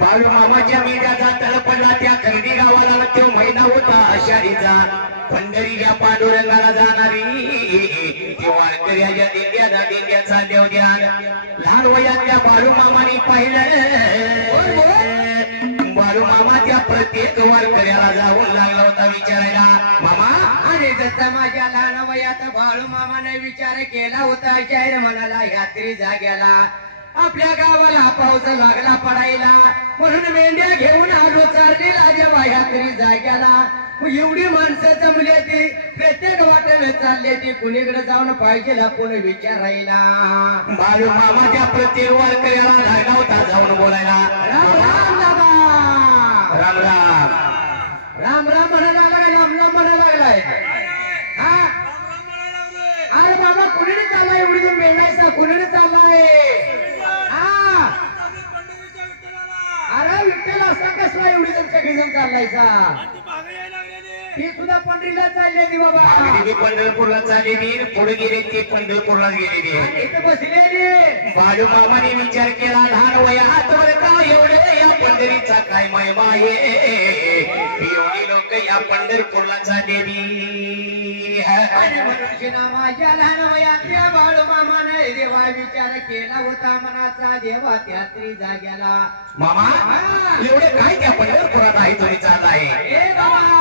बाळू मामाच्या मेंढ्याचा तळ पडला त्या खर्डी गावाला तो महिना होता आषाढीचा पंढरीच्या पांडुरंगाला जाणारी ती वारकऱ्याच्या दिंड्याला दिंड्या चालल्या होत्या लहान वयातल्या बाळू मामाने पाहिलं बाळू मामा त्या प्रत्येक वारकऱ्याला जाऊन लागला होता विचारायला मामा आणि जसं माझ्या लहान वयात बाळू मामाने विचार केला होता जाहीर म्हणाला यात्री जाग्याला आपल्या गावाला पाऊस लागला पडायला म्हणून मेंढ्या घेऊन आलो चाललेला जेव्हा यात्री जाग्याला एवढी माणसं जमली ती प्रत्येक वाटेने चालली ती कुणीकडे जाऊन पाहिजे कोण विचारायला बाळू मामा त्या प्रत्येक वारकऱ्याला लागला होता जाऊन बोलायला राम राम बाबा राम राम राम राम म्हणायला लागलाय राम राम म्हणायला लागलाय हा अरे बाबा कुणीने चाललाय एवढी जण मेंढायचा कुणीने चाललाय अरे विठ्ठल असा कसला एवढी जण सगळीजण चाललायचा ती सुद्धा पंढरीला चाललेली बाबा पंढरपूरला चाललेली पुढे गेले ते पंढरपूरला गेलेली इथे बसलेली बाळू मामाने विचार केला लहान वयात का एवढे या पंढरीचा काय महिमा आहे एवढी लोक या पंढरपूरला चाललेली माझ्या लहान वयातल्या बाळू मामाने देवा विचार केला होता मनाचा देवा त्यात्री जाग्याला मामा एवढे काय त्या पंढरपुरात आहे तुम्ही चाललाय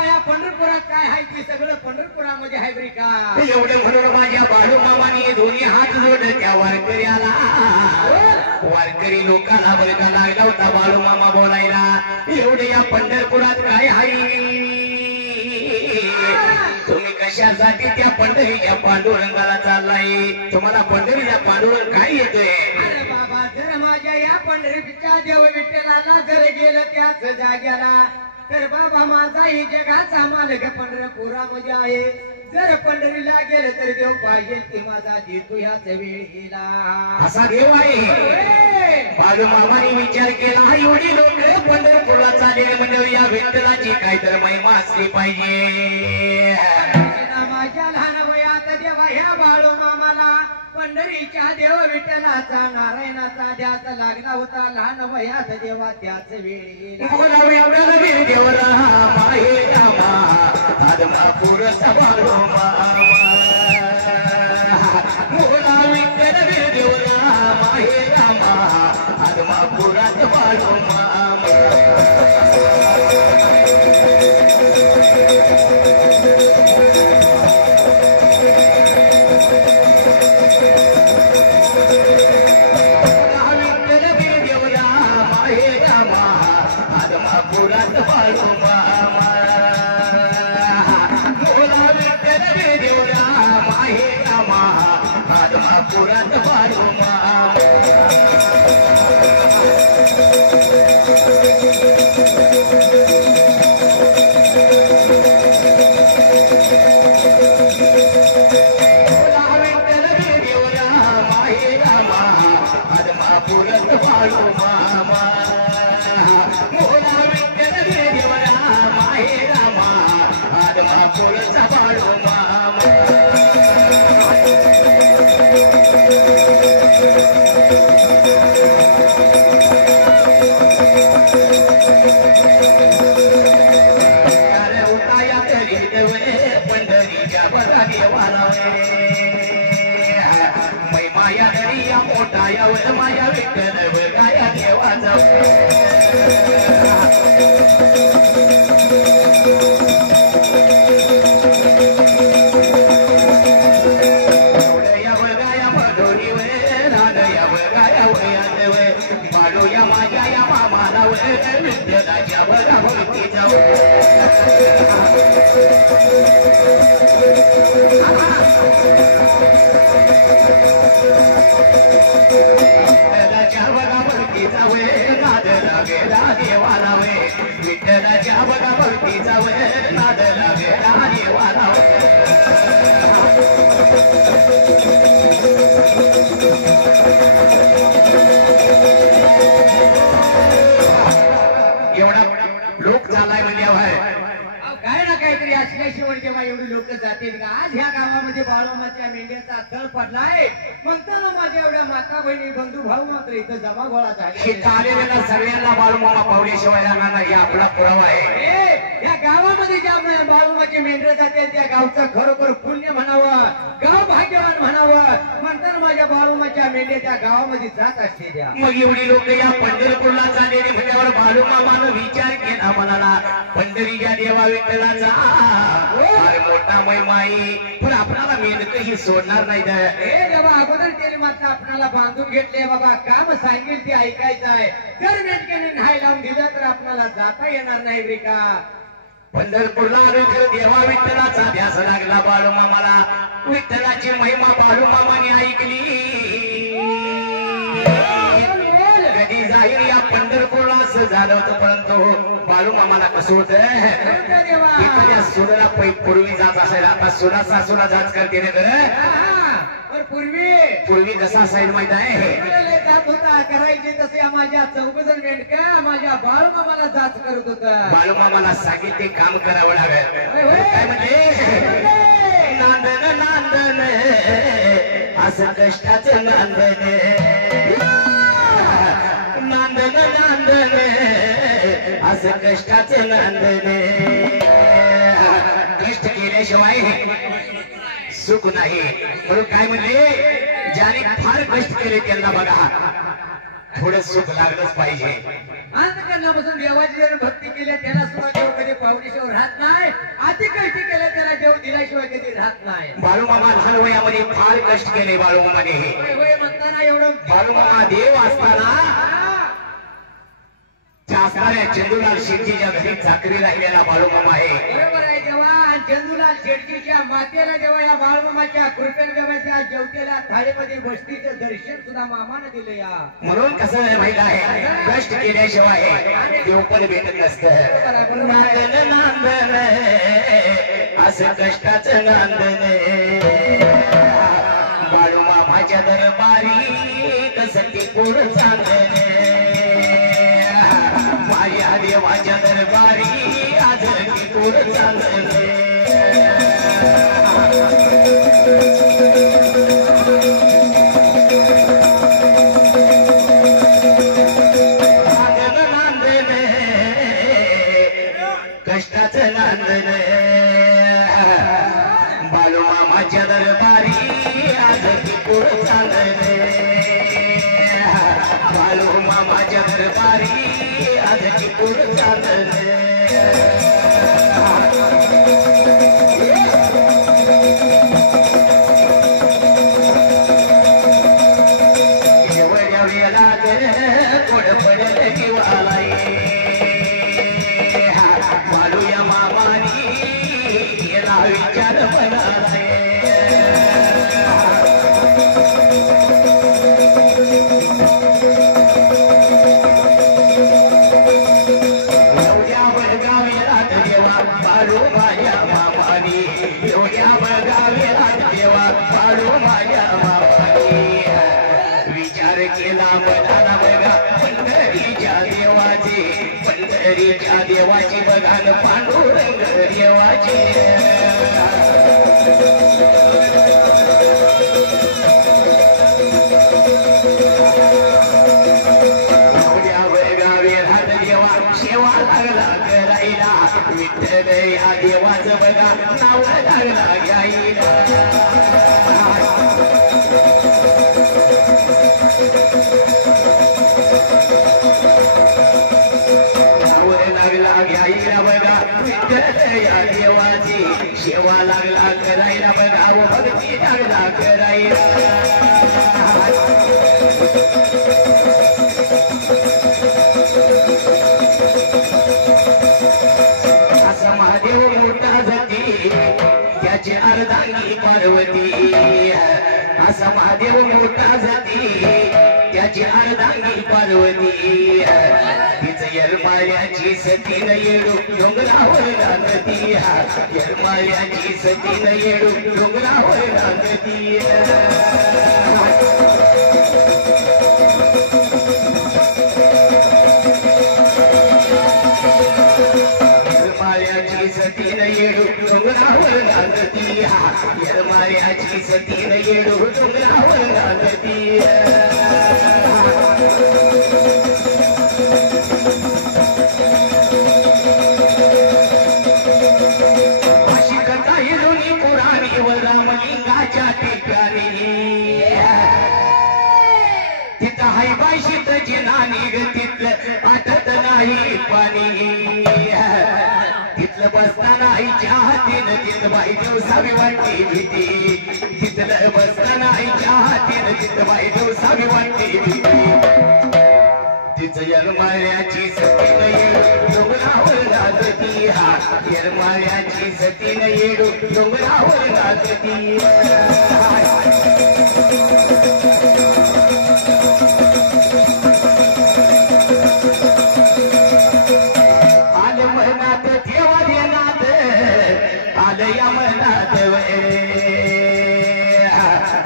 या पंढरपुरात काय आहे ते सगळं पंढरपुरामध्ये आहे बरी का एवढे म्हणून माझ्या बाळू मामाने दोन्ही हात जोडले त्या वारकऱ्याला वारकरी लोकांना बरका लागला होता बाळू मामा बोलायला एवढे या पंढरपुरात काय आहे तुम्ही कशासाठी त्या पंढरीच्या पांडुरंगाला चाललाय तुम्हाला पंढरीच्या पांडुरंग काय येतोय अरे बाबा जर माझ्या या पंढरीच्या देव विठ्ठलाला जर गेलं त्याच जाग्याला तर बाबा माझा ही जगाचा मालक पंढरपुरामध्ये आहे जर पंढरीला गेलं तर देव पाहिजे की माझा देतो याच वेळेला असा देव आहे बाळू मामाने विचार केला एवढी लोक पंढरपूरला चाललेले म्हणजे या विठ्ठलाची काय तर महिमा असली पाहिजे माझ्या लहान वयात देवा ह्या बाळू मामाला पंढरीच्या देव विठ्ठलाचा नारायणाचा ध्यास लागला होता लहान वयात देवा त्याच वेळी बोला विठ्ठल वीर देवरा माहे रामा आदमापुराचा बाळू मामा बोला विठ्ठल वीर देवरा माहे रामा आदमापुराचा बाळू मामा पुरात बाळू मामा मोला विठ्ठल देवरा माहे रामा आदमापुराचा बाळू मामा पंढरीच्या बरा देवाला माया दरिया मोठा यावर माया विठ्ठल बघाया देवाचा बघाया मधोरी वे राधया बघाया वयात वे पाडोया माझ्या या मामाला वे विठ्ठलाच्या बघा भक्तीचा देवाला वे विठ्ठलाच्या बघा भक्तीचा वे नाद लागेला देवाला एवढा लोक चालाय म्हणजे काय ना काहीतरी असल्याशिवाय जेव्हा एवढे लोक जातील का आज ह्या गावामध्ये बाळूमाच्या मेंढ्याचा थर पडलाय म्हणताना माझ्या एवढ्या माता बहिणी बंधू भाऊ मात्र इथं जमा गोळा झाले चालेलेला सगळ्यांना बाळूमामा पावल्याशिवाय राहणार नाही आपला पुरावा आहे या गावामध्ये ज्या बाळूमाचे मेंढ्या जाते त्या गावचं खरोखर पुण्य म्हणावं गाव भाग्यवान म्हणावं म्हणताना माझ्या बाळूमाच्या मेंढ्या त्या गावामध्ये जात असते त्या मग एवढी लोक या पंढरपूरला चाललेली म्हणल्यावर बाळूमामानं विचार केला म्हणाला पंढरीच्या देवा विठ्ठलाचा मोठा महिमाई पण आपल्याला मेंढकही सोडणार नाही देवा अगोदर त्याने मात्र आपल्याला बांधून घेतले बाबा काम सांगेल ते ऐकायचं आहे जर मेंढक्याने न्हाय लावून दिलं तर आपल्याला जाता येणार नाही बरे का पंढरपूरला आलो तर देवा विठ्ठलाचा ध्यास लागला बाळूमामाला विठ्ठलाची महिमा बाळूमामाने ऐकली कधी जाईल या पंढरपूरला असं झालं होतं परंतु बाळूमामाला कसं होत एखाद्या सुनाला पूर्वी जात असायला आता सुना सासूला जाच करते ना पूर्वी कसा असायला माहित आहे जात होता करायचे तसे माझ्या चौघजण मेंढक्या माझ्या बाळूमामाला जाच करत होता बाळूमामाला सांगितले काम करावं लागेल काय म्हणजे नांदन नांदन असं कष्टाचं नांदन नांदन नांदन असं कष्टाचं नांदन कष्ट केल्याशिवाय सुख नाही म्हणून काय म्हणजे ज्याने फार कष्ट केले त्यांना बघा थोडं सुख लागलंच पाहिजे अंतकरणापासून देवाची जर भक्ती केली त्याला सुद्धा देव कधी पावलीशिवाय राहत नाही अति कष्ट केलं त्याला देव दिल्याशिवाय कधी राहत नाही बाळूमामा लहान वयामध्ये फार कष्ट केले बाळूमामाने म्हणताना एवढं बाळूमामा देव असताना असणाऱ्या चंदूलाल शेट्टीच्या घरी चाकरी राहिलेला बाळूमामा आहे बरोबर आहे देवा आणि चंदूलाल शेट्टीच्या मातेला देवा या बाळूमामाच्या कृपेने देवा त्या जेवतेला थाळीमध्ये बसतीचं दर्शन सुद्धा मामानं दिलं या म्हणून कसं माहित आहे कष्ट केल्याशिवाय देव पण भेटत नसतं नांदन नांदन असं कष्टाचं नांदन बाळूमामाच्या दरबारी कसं ते गोड चांदन माझ्या देवाच्या दरबारी आज ती गोड चांदन कष्टाचं नांदन बाळू मामाच्या दरबारी आज किपूर चांदन बाळू मामाच्या दरबारी आज किपूर चांदन एवढ्या वेळात कोड पडल किवालाय बाळू या मामानी केला विचार बनालाय विचार केला मनाला बघा पंढरीच्या देवाची बघान पांडुरंग देवाची सेवा लागला करायला विठ्ठल या देवाचं बघा नाव लागला घ्यायला घ्यायला बघा विठ्ठल या देवाची सेवा लागला करायला बघा व भक्ती लागला करायला असा महादेव मोठा जाती त्याची अर्धांगी पार्वती असा महादेव मोठा जाती त्याची अर्धांगी पार्वती तिचं यरमाळ्याची सतीन येडू डोंगरावर लागती यरमाळ्याची सतीन येडू डोंगरावर लागती यरमाळ्याची सतीन येडू डोंगरावर लागती यरमाळ्याची सतीन येडू डोंगरावर लागती तिथं हाय बाशीत जिनानी ग तिथलं आटत नाही पाणी तिथलं बसताना आईच्या हातीनं तिथं बाई दिवसावी वाटते भीती तिथलं बसताना आईच्या हातीनं तिथं बाई दिवसावी वाटते भीती तिचं यरमाळ्याची सतीनं येडू डोंगरावर लागती यरमाळ्याची सतीनं येडू डोंगरावर लागती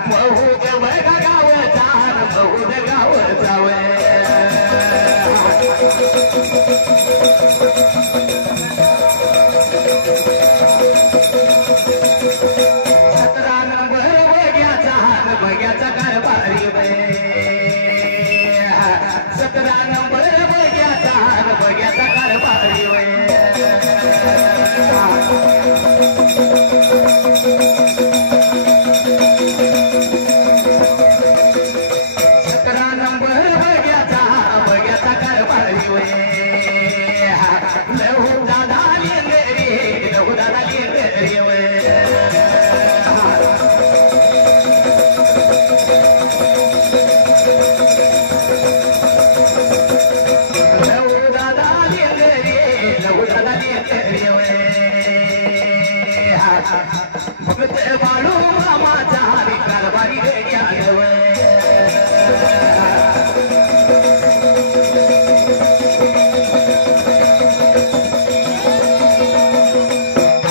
महूद बघा गावचा महूद गावचा बघ्याचा कारभारी सतरा नंबर बघ्याचा कारभारी सतरा नंबर बघ्याचा कारभारी लहू दादा लेंगरे लहू दादा लेंगरे भगत बाळू मामाचा कारभारी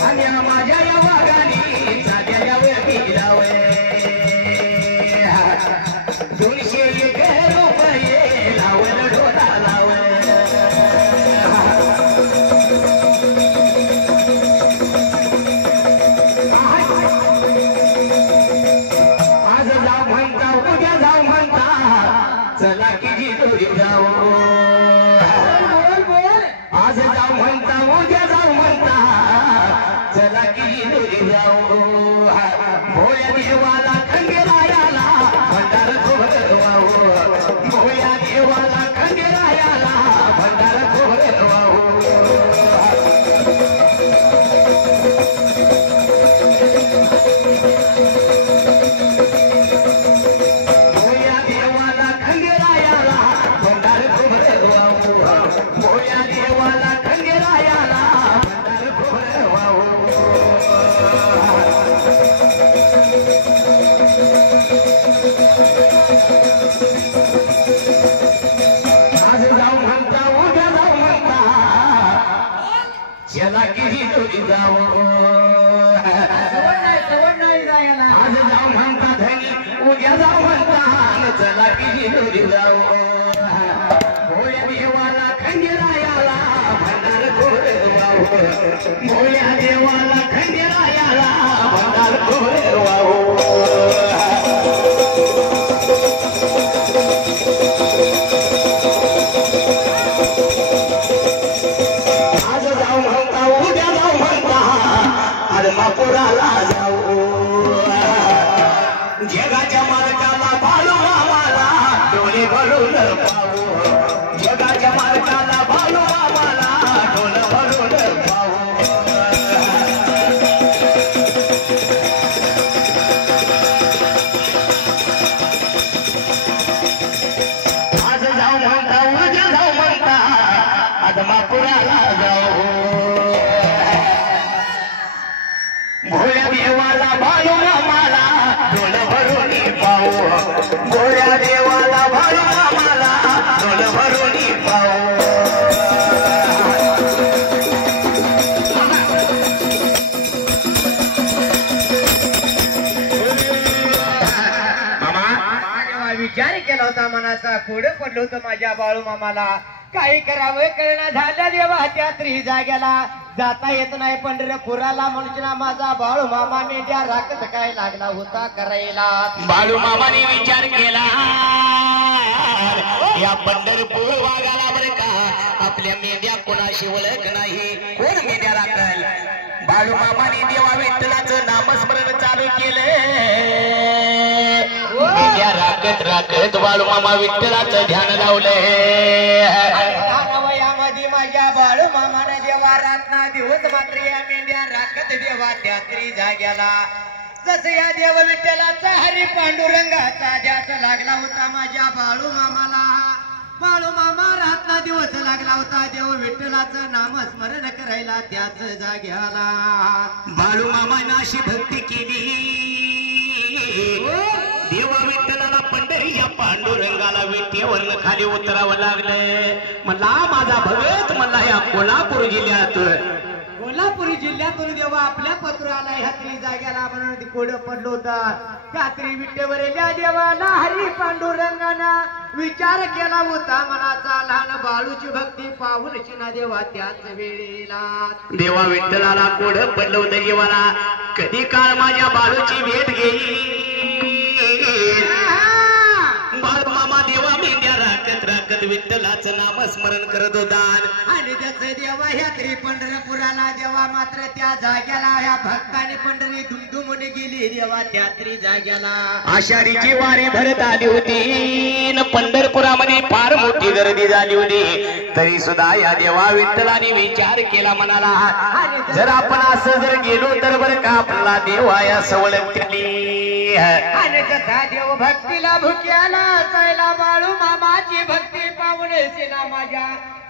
आणि माझ्या या वागानी साध्या या वेळीला 201 रुपये लावलं डोला लावलं चला की दोरी जाऊ सवड नाही जायला आज जाऊ म्हणता धनी उद्या जाऊ म्हणता चला की दोरी जाऊ भोळ्या देवाला खंडेरायाला भंडार कोरवाव भोळ्या देवाला खंडेरायाला भंडार कोरवाव आज जाऊ म्हणता उद्या जाऊ म्हणता आदमापुराला जाऊ जगाच्या मालकाला भालू मामाला डोळे भरून पाहू जगाच्या मालकाला भालू मामाला डोळे भरून पाहू आज जाऊ म्हणता उद्या जाऊ म्हणता आदमापुराला जाऊ भोळ्या देवाला भालू मामाला डोळे भरून पाहू भोळ्या देवाला भालू मामाला डोळे भरून पाहू विचार केला होता मनाचा पुढे पडलो होतं माझ्या बाळू मामाला काही करावं कळना झाल्या देवा त्या त्रि जाग्याला जाता येत नाही पंढरपुराला म्हणून माझा बाळू मामा मेंढ्या राखत काय लागला होता करायला बाळू मामाने विचार केला या पंढरपूर वाघाला बर का आपल्या मेंढ्या कोणाशी ओळख नाही कोण मेंढ्या राखल बाळू मामाने देवा विठ्ठलाचं नामस्मरण चालू केलं मेंढ्या राखत राखत बाळू मामा विठ्ठलाचं ध्यान लावलंय वयामध्ये माझ्या बाळू मामाने देवा रातना दिवस मात्र या मेंढ्या राखत देवा त्या त्रि जाग्याला जसं या देव विठ्ठलाचा हरी पांडुरंगाचा ध्यास लागला होता माझ्या बाळू मामाला बाळू मामा रातना दिवस लागला होता देव विठ्ठलाचं नामस्मरण करायला त्याच जाग्याला बाळू मामाने अशी भक्ती केली देवा विठ्ठलाला पंढरी या पांडुरंगाला विठ्ठेवरनं खाली उतरावं लागलं मला माझा भगत मला या कोल्हापूर जिल्ह्यात कोल्हापुरी जिल्ह्यातून देवा आपल्या पत्राला ह्या त्रि जाग्याला म्हणून कोड पडलो होता त्या त्रि विठ्ठेवरल्या देवाला हरी पांडुरंगाना विचार केला होता मनाचा लहान बाळूची भक्ती पाहून शिना देवा त्याच वेळेला देवा विठ्ठलाला कोड पडलं होतं देवाला कधी काळ माझ्या बाळूची भेट घेईल बाळू मामा देवा मेंढ्या राखत राखत विठ्ठलाचं नामस्मरण करत होता आणि जसं देवा ह्या त्रि पंढरपुराला देवा मात्र त्या जाग्याला ह्या भक्ताने पंढरी दुमदुमून गेली देवा त्या त्रि जाग्याला आषाढीची वारी भरत आली होती न पंढरपुरामध्ये फार मोठी गर्दी झाली होती तरी सुद्धा या देवा विठ्ठलाने विचार केला म्हणाला जर आपण असं जर गेलो तर बरं का आपला देवा या सवलत केली आणि जसा देव भक्तीला भुक्याला असायला बाळू मामाची भक्ती पाहून शिना माझ्या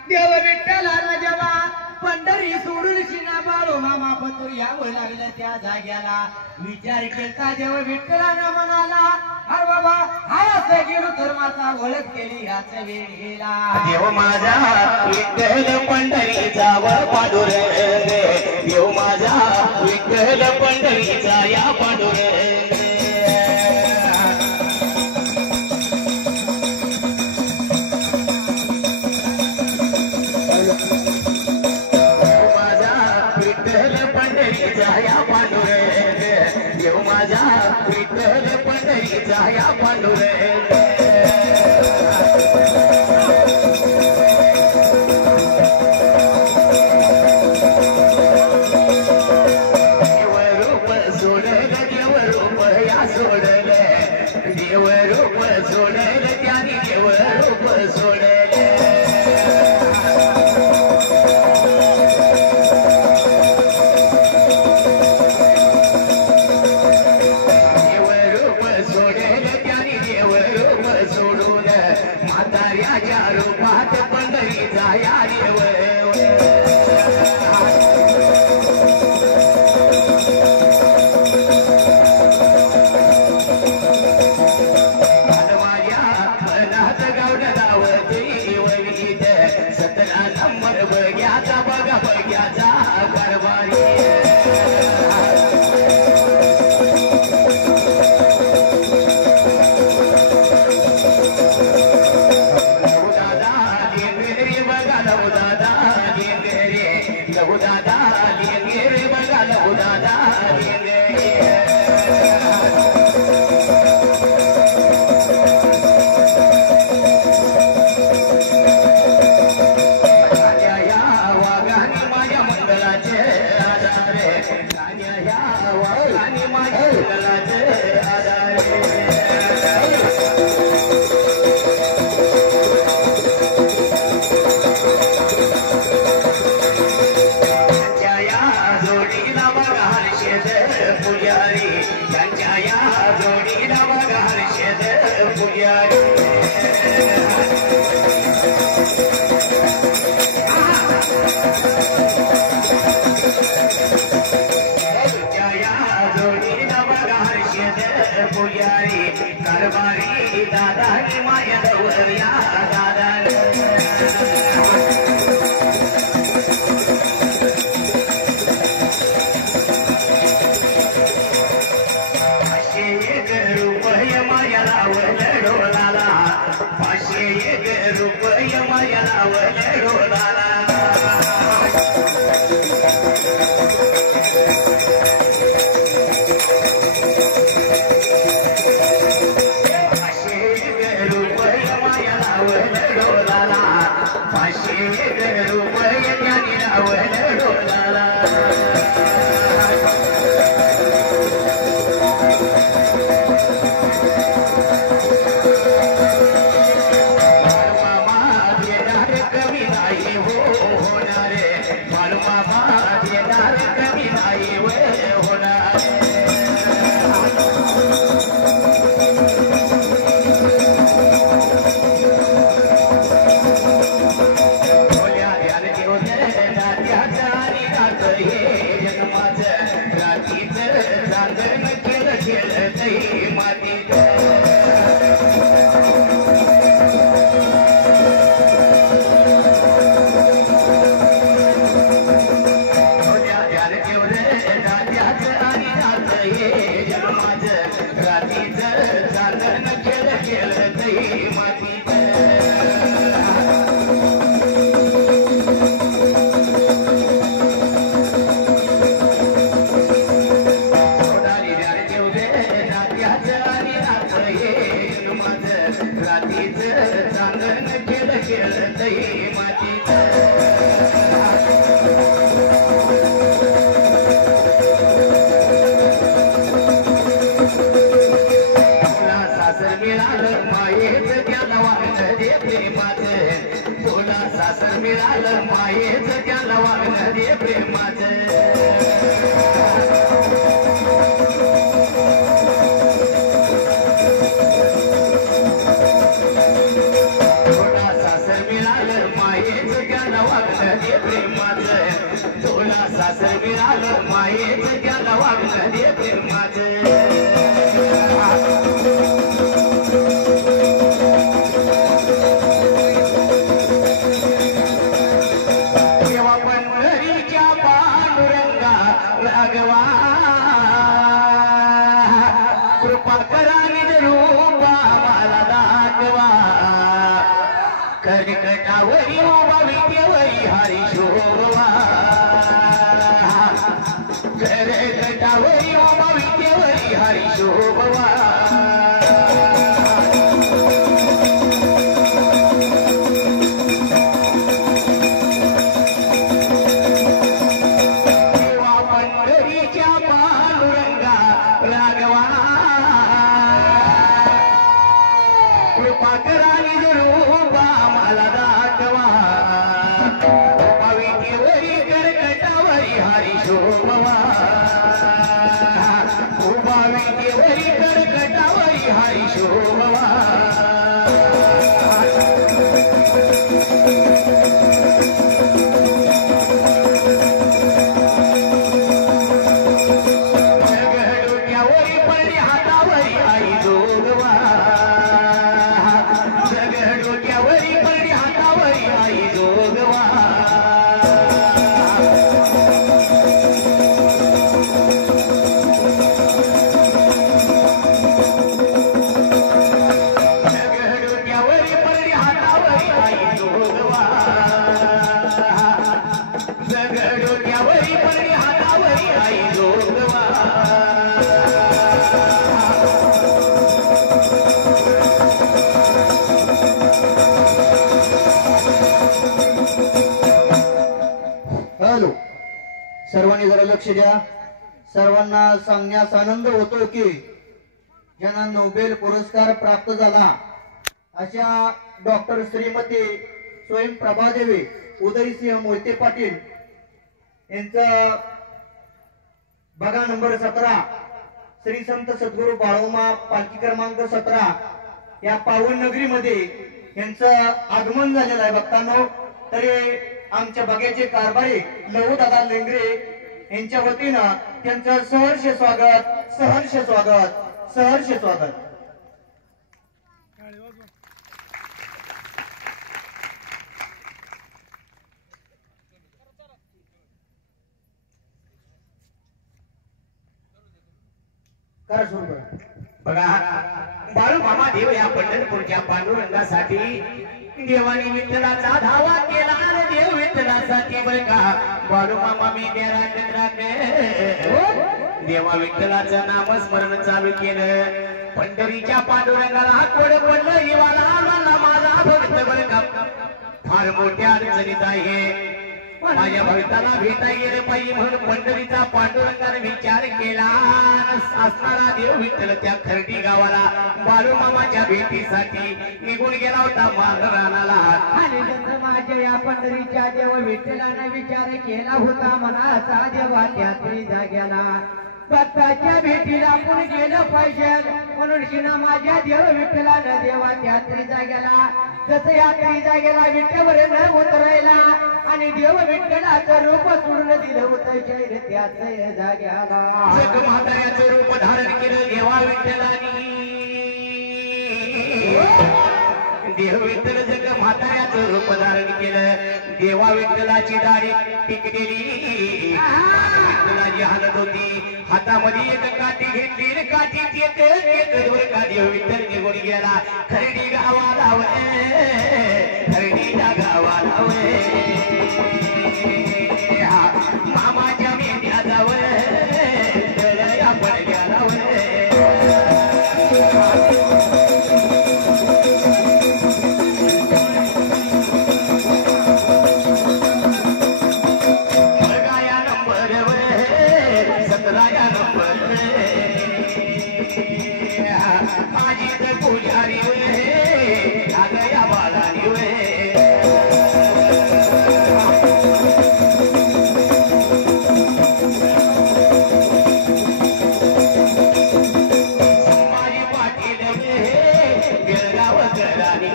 देव विठ्ठलाला जेव्हा पंढरी सोडून शिना बाळू मामा पतूर यावं लागलं त्या जाग्याला विचार केला देव विठ्ठलानं म्हणाला अरे बाबा हाय असं गेलो तर माझा ओळख केली याच वेळेला देव माझा विठ्ठल पंढरीचा व पांडुरंग देव माझा विठ्ठल पंढरीचा या पांडुरंग या पांडुरंग देव माझा विठ्ठल पंढरीचा या पांडुरंग देवरूप सोडलं देवरूप या सोडलं देवरूप सोडलं त्याने देवरूप सोडलं देवरूप सोडलं त्याने देव दादा लेंगे रे बघाल हो दादा लेंगे कारभारी दादा माया दौऱ्या दादा ₹501 माया लावल डोलाला ₹501 माया लावल डोलाला मिळालं मायेच त्याला वागणं दे प्रेमाचं थोडा सासर मिळालं मायेच त्याला वागणं दे प्रेमाचं थोडा सासर मिळालं मायेच त्याला वागणं दे प्रेमाचं कृपा करा निज रूपा मला दाखवा कर्कटावरी विद्येवरी हरी शोभवा कर्कटावरी विद्येवरी हरी शोभवा सर्वांनी जरा लक्ष द्या. सर्वांना सांगण्यास आनंद होतो की ज्यांना नोबेल पुरस्कार प्राप्त झाला अशा डॉक्टर श्रीमती स्वयं प्रभादेवी उदयसिंह मोहिते पाटील यांचं बघा नंबर 17 श्री संत सद्गुरू बाळोमा पालखी क्रमांक 17 या पावन नगरीमध्ये यांचं आगमन झालेलं आहे भक्तांनो. तरी आमच्या बघ्याचे कारभारी लहू दादा लेंगरे यांच्या वतीनं त्यांचं सहर्ष स्वागत सहर्ष स्वागत सहर्ष स्वागत. करा सुरू करा. बघा बाळूमामा देव या पंढरपूरच्या पांडुरंगासाठी देवाने विठ्ठलाचा धावा केला आणि देव विठ्ठलासाठी बघा बाळूमामा मी देवा विठ्ठलाचं नामस्मरण चालू केलं. पंढरीच्या पांडुरंगाला कोड पडलं हिवाला आला माझा भक्त बघा फार मोठ्या अडचणीत आहे. माझ्या भक्ताला भेटा गेले पाहिजे म्हणून पंढरीचा पांडुरंगाने विचार केला. असणारा देव विठ्ठल त्या खर्डी गावाला बाळूमामाच्या भेटीसाठी निघून गेला होता माघरानाला. आणि जसं माझ्या या पंढरीच्या देव विठ्ठलाने विचार केला होता मनाचा देवा त्यात्री जाग्याला भक्ताच्या भेटीला आपण गेलं पाहिजे म्हणून शिना माझ्या देव विठ्ठलानं देवा त्यात्री जाग्याला जसं यात्री जागेला विठ्ठल न उतरायला आणि देव विठ्ठलाचं रूप सोडून दिलं होतं शैर त्याच जाग्याला. जग म्हाताऱ्याचं रूप धारण केलं देवा विठ्ठलानी. देव विठ्ठल जग म्हाताऱ्याचं रूप धारण केलं. देवा विठ्ठलाची दाढी टिकलेली विठ्ठलाची हालत होती. हातामध्ये एक काठी घेतली काठी का देव विठ्ठल निघून गेला खर्डी गावाला खर्डीच्या गावाला मामाच्या मेंढ्या जावं या पडग्याला पुजारी या बालानी संभाजी पाटील बेळगाव घरानी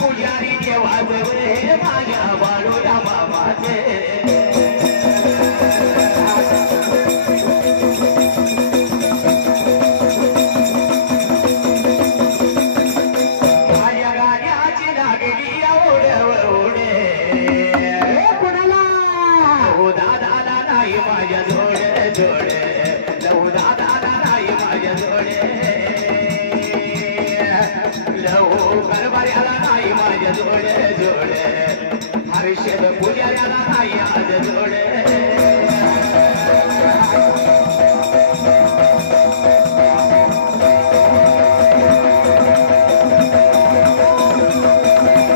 पुजारी देवाज माझ्या बाळूला मामाचे हर्षद पुजाऱ्याला नाही आज जोडे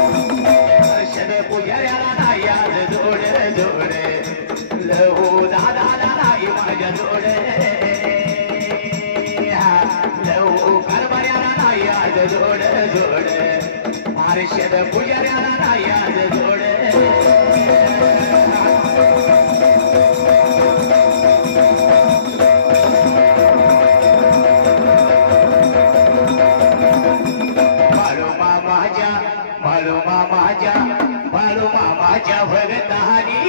हर्षद पुजाऱ्याला नाही आज जोडे जोडे लहू दादाला नाही माझ्या जोडे लहू कारभाऱ्याला नाही आज जोडे जोडे हर्षद पुजाऱ्याला नाही आज जोडे बाळूमामाच्या भगतानी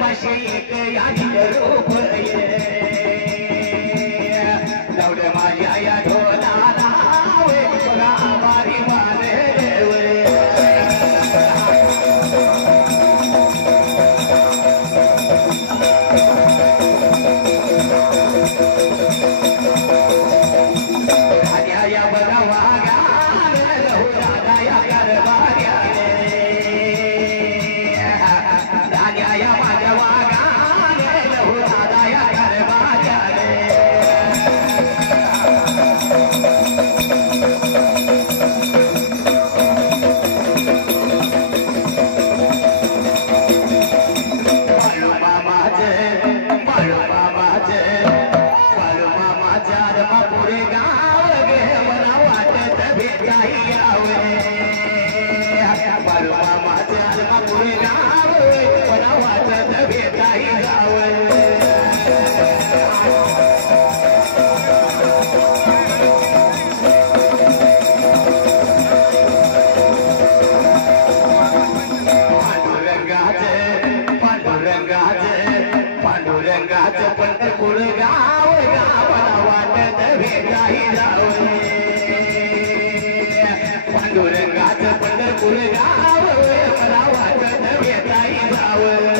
पाशे एक यादी रूप दौड माझ्या या ढोलाला बघा मारी मारे या बघा वागा लहू दादा या कारभार्या माझ्या वागा लहू दादा या पांडुरंगाचं पंढरपूर गाव गावाला वाटत भेटाई जावं पांडुरंगाचं पंढरपूर गाव मला वाटत भेटाई जावं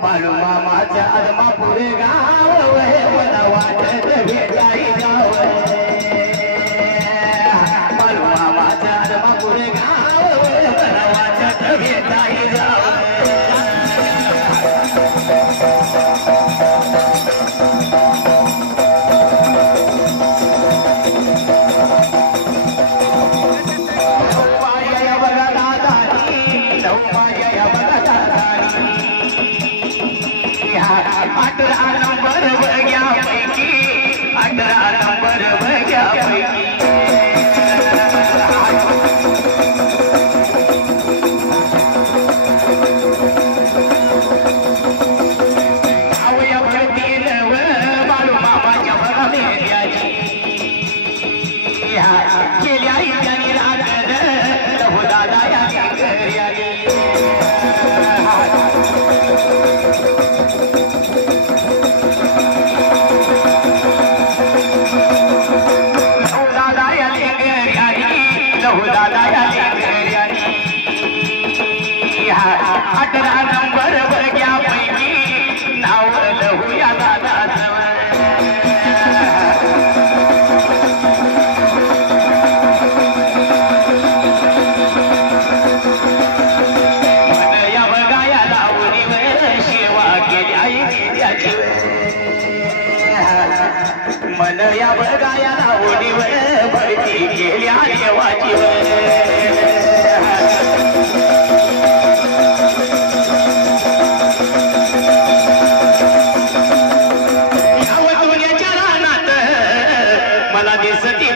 बाळू मामाचं आदमापूर गाव मला वाटत भेटाई जावं बाळू मामाचं आदमापूर गाव मला वाटत भेटाई जावं मन या बगायाला ओढीवर भरती गेल्या देवाची यावतुण्याच्या रानात मला दिसती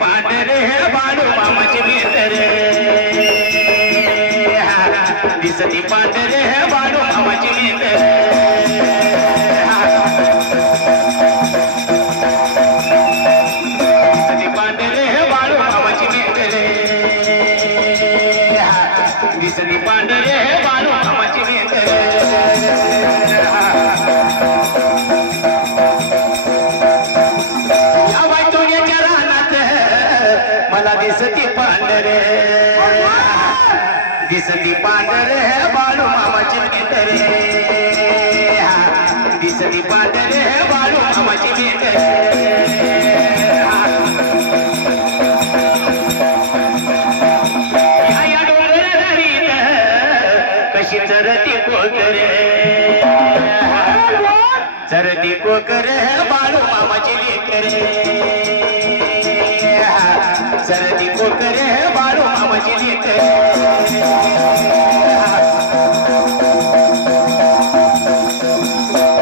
पांढरे बाळू मामाची मेंढरे दिसती पांढरे बाळू मामाची मेंढरे दिसती पांढरे बाळू मामाची मेंढरे या वाटोण्याच्या रानात मला दिसती पांढरे बाळू मामाची मेंढरे दिसती पांढरे बाळू मामाची मेंढरे चरती कोकरे बाळू मामाची लेकरे चरती कोकरे बाळू मामाची लेकरे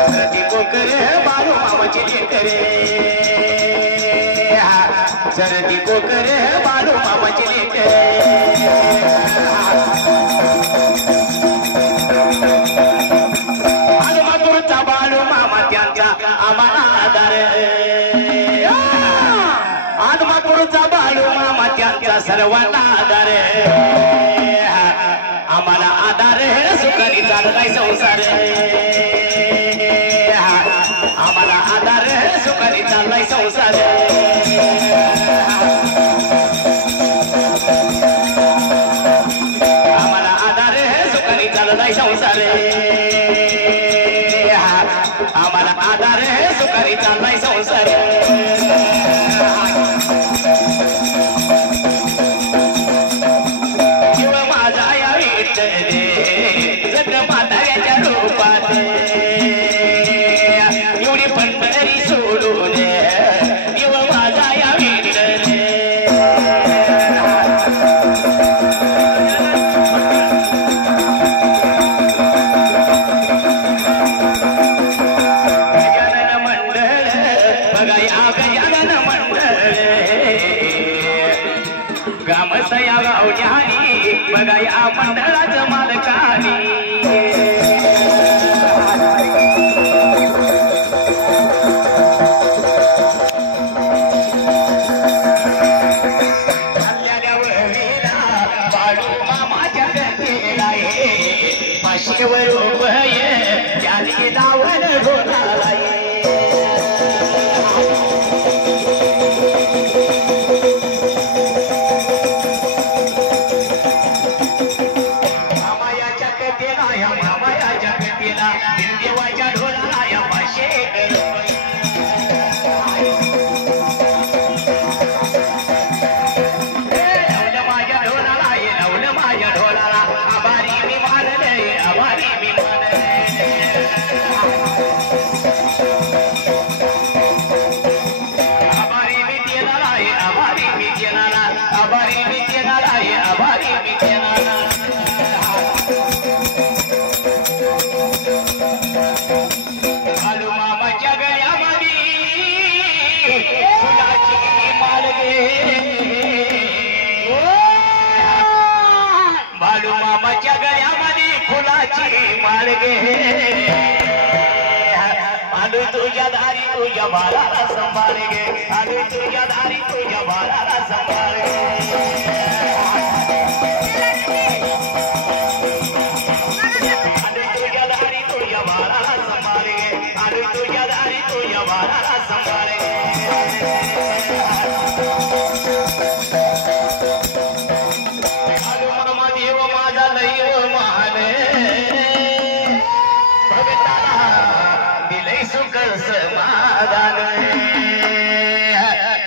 चरती कोकरे बाळू मामाची लेकरे चरती कोकरे बाळू मामाची लेकरे बाळू मामा त्यांचा आम्हाला आधार आदमापूरचा बाळू मामा त्यांचा सर्वांना आधार आम्हाला आधार सुखानी चाललाय संसार आम्हाला आधार सुखानी चाललाय संसार आम्हाला आधार सुखानी चाललाय संसार आम्हाला आधार सुखानी चाललाय संसार जीव माझा या विठ्ठले जग म्हाताऱ्याच्या रूपात पाशीवर उभय त्याने लावण ढोलाला मामायाच्या कथेला या मामायाच्या कथेला देवाच्या ढोलाला या पाशे आलू तुझ्या दारी तुझ्या बाळाला सांभाळ गे आलू तुझ्या दारी तुझ्या बाळाला सांभाळ गे आलू तुझ्या दारी तुझ्या बाळाला सांभाळ गे आलू तुझ्या दारी तुझ्या बाळाला सांभाळ गे आलू मामा देव माझा लय महान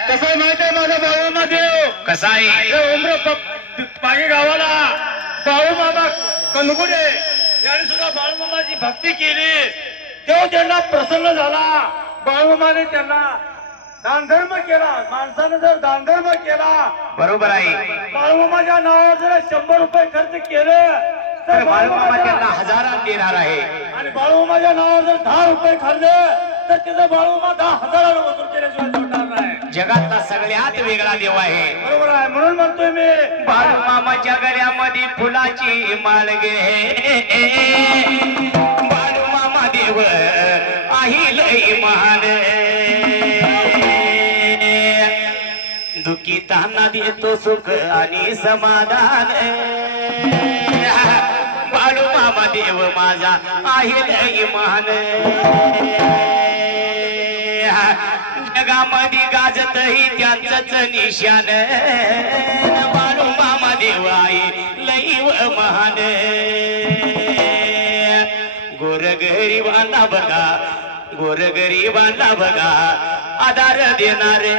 कसं माहितीये माझा बाळूमामा देव कसा आहे उमर मागे गावाला बाळूमामा कनगुडे यांनी सुद्धा बाळूमामाची भक्ती केली तेव्हा त्यांना प्रसन्न झाला बाळूमामाने त्यांना दानधर्म केला माणसाने जर दानधर्म केला बरोबर आहे बाळूमामाच्या नावावर जर 100 रुपये खर्च केले तर बाळूमामा त्यांना हजारात देणार आहे आणि बाळूमामाच्या नावावर जर 10 रुपये खाल्ले तर तिथं बाळूमामा 10,000 वसूल केल्याशिवाय सोडणार नाही जगातला सगळ्यात वेगळा देव आहे बरोबर आहे म्हणून म्हणतोय मी बाळूमामाच्या गळ्यामध्ये फुलाची माळ गे बाळूमामा देव आहे लय महान दुखीताना देतो सुख आणि समाधान बाळूमामा देव माझा आहे लय महान जगामध्ये गाजतही त्यांचंच निशान बाळूमामा देव आहे लय महान गोरगरिबांना बघा गोरगरिबांना बघा आधार देणारे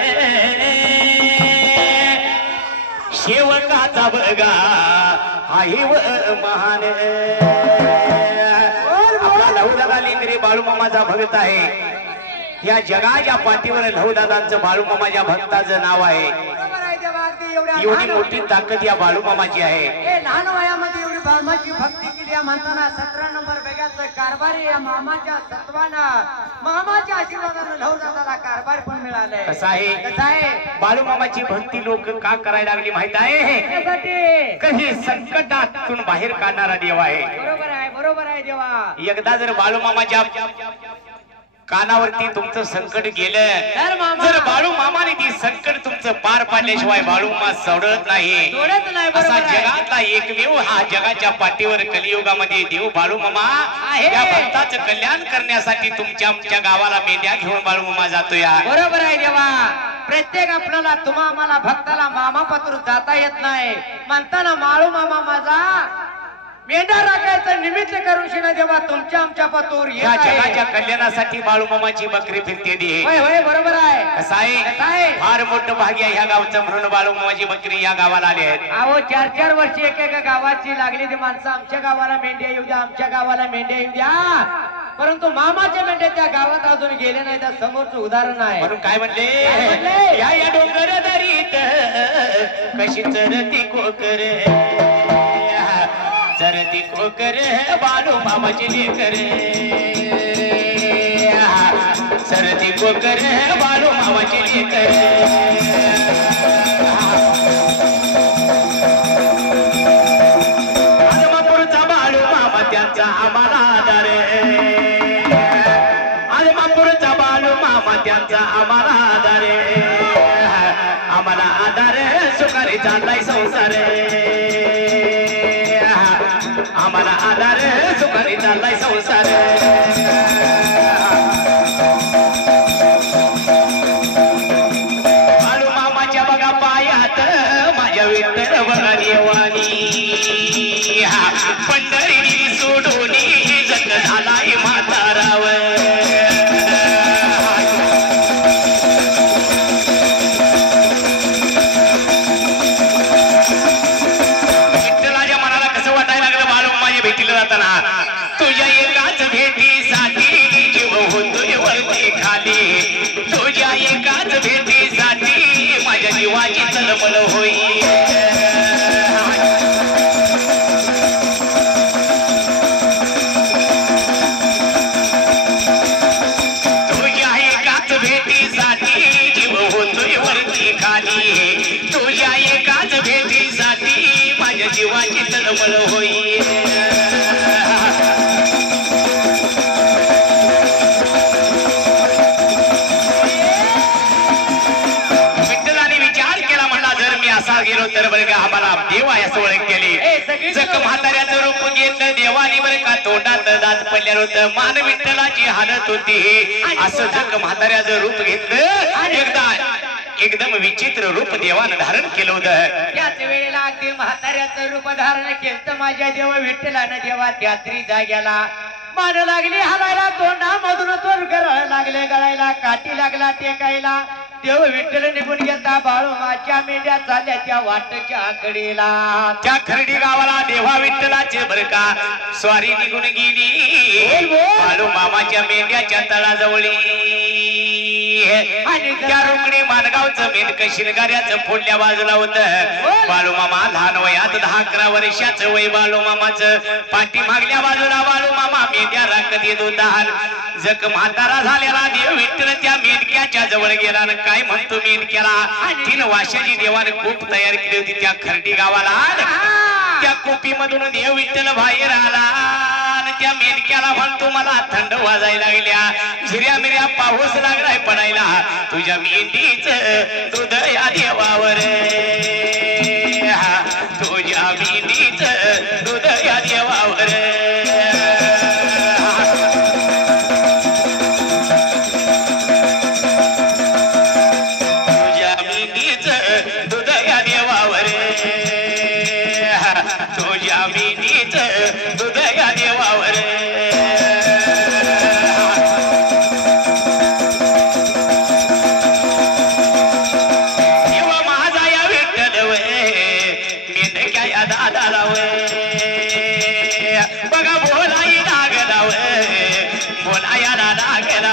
सेवकाचा बघा आहे महान आपला लहुदादा लिंगरे बाळूमामाचा भक्त आहे या जगाच्या पाठीवर लहुदादांचं बाळूमामाच्या भक्ताचं नाव आहे एवढी मोठी ताकद या बाळूमामाची आहे लहान वयामध्ये एवढी बाळूमाची भक्ती केली या म्हणताना 17 नंबर बेगाचं कारभारी या मामाच्या तत्वानं मामाच्या आशीर्वादानं लहुदादाला कारभार पण मिळाले कसं आहे कसं आहे बाळूमामाची भक्ती लोक का करायला लागली माहित आहे त्यासाठी कधी संकटातून बाहेर काढणारा देव आहे बरोबर आहे देवा एकदा जर बाळूमामाच्या कानावरती तुमचं संकट गेलं जर बाळूमामाने ती संकट तुमचं पार पाडल्याशिवाय बाळूमामा सोडत नाही असा जगातला एकमेव हा जगाच्या पाठीवर कलियुगामध्ये देव बाळूमामा या भक्ताचं कल्याण करण्यासाठी तुमच्या आमच्या गावाला मेंढ्या घेऊन बाळूमामा जातो या बरोबर आहे देवा प्रत्येक आपल्याला तुम्हा आम्हाला भक्ताला मामा पत्र जाता येत नाही म्हणताना माळू मामा माझा मेंढा राखायचं निमित्त करून शिना देवा तुमच्या आमच्या पतूर या जगाच्या कल्याणासाठी बाळूमामाची बकरी फिरते दे होय बरोबर आहे कसं आहे फार मोठं भाग्य ह्या गावचं म्हणून बाळूमामाची बकरी या गावाला आली आहेत अहो 4-4 वर्ष एकेका गावाची लागली ती माणसं आमच्या गावाला मेंढ्या येऊ द्या आमच्या गावाला मेंढ्या येऊ द्या परंतु मामाच्या मेंढ्या त्या गावात अजून गेले नाही त्या समोरचं उदाहरण आहे म्हणून काय म्हणले या डोंगर दरीत कशी चरती कोकर चरती कोकर बाळू मामाची लेकर चरती कोकर बाळू मामाची लेकर आदमापूरचा बाळू मामा त्यांचा आम्हाला आधार आदमापूरचा बाळू मामा त्यांचा आम्हाला आधार आम्हाला आधार सुखारी चाललाय संसार आम्हाला आधार सुखाने चाललाय संसार बाळू मामाच्या बघा पायात माझ्या विठ्ठल बघा देवानी पंढरी सोडून जग झालाय म्हाताराव विठ्ठलाच्या मनाला कसं वाटायला लागलं बाळू माझ्या भेटीला जाताना तुझ्या एकाच भेटीसाठी जीव होतोय वरती खाली तुझ्या एकाच भेटीसाठी माझ्या जीवाची तळमळ होई तुझ्या एकाच भेटीसाठी माझ्या जीवाची तळमळ होई विठ्ठलाने विचार केला म्हणला जर मी असा गेलो तर बरं का आम्हाला देव याच ओळख केली जग म्हाताऱ्याचं रूप घेतलं देवानी बरं का तोंडात दात पडल्यावर होतं मान विठ्ठलाची हालत होती असं जग म्हाताऱ्याचं रूप घेतलं एकदा एकदम विचित्र रूप देवानं धारण केलं होतं त्याच वेळेला अगदी म्हाताऱ्याचं रूप धारण केलं माझ्या देव विठ्ठलानं देवा त्यात्री जाग्याला मान लागली हालायला तोंडामधून तोंड गळायला लागले गळायला काठी लागला टेकायला देव विठ्ठल निघून गेला बाळू माझ्या मेंढ्या चालल्या त्या वाटच्या कडेला त्या खर्डी गावाला देवा विठ्ठलाचे बर का स्वारी निघून गेली बाळू मामाच्या मेंढ्याच्या तळाजवळी आणि त्या रुकडी मानगावचं मेंढक शिरगाऱ्याचं फोडल्या बाजूला होतं बाळू मामा लहान वयात 10-11 वर्षाचं वय बाळू मामाचं पाठी मागल्या बाजूला बाळू मामा मेंढ्या राखत येत होता जग म्हातारा झालेला देव विठ्ठल त्या मेंढक्याच्या जवळ गेला काय म्हणतो मेंढक्याला 3 वाशाची देवाने खूप तयार केली होती त्या खर्डी गावाला त्या कोपी मधून देव विठ्ठल बाहेर आला त्या मेंढक्याला म्हणतो मला थंड वाजायला लागल्या झिऱ्या मिऱ्या पाऊस लागलाय पडायला तुझ्या मेंढीच दूध या देवावर तुझ्या मेंढीच दूध या देवावर तुझ्या मेंढीच दूध या देवावर तुझ्या मेंढीच दूध या देवावर देवा माझा या विठ्ठल मेंढक्या या दादाला बघा बोलाई लागला बोला याला लागला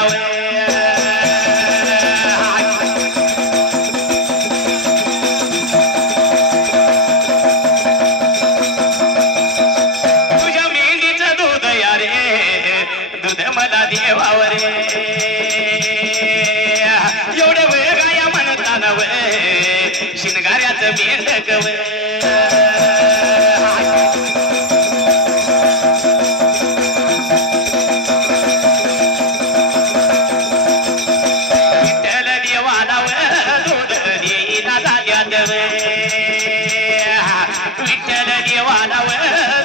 देवावर एवढे वेळ गाया म्हणताना शिनगाऱ्याचं मेंढक विठ्ठल देवाला दूध देईना झाल्यात विठ्ठल देवाला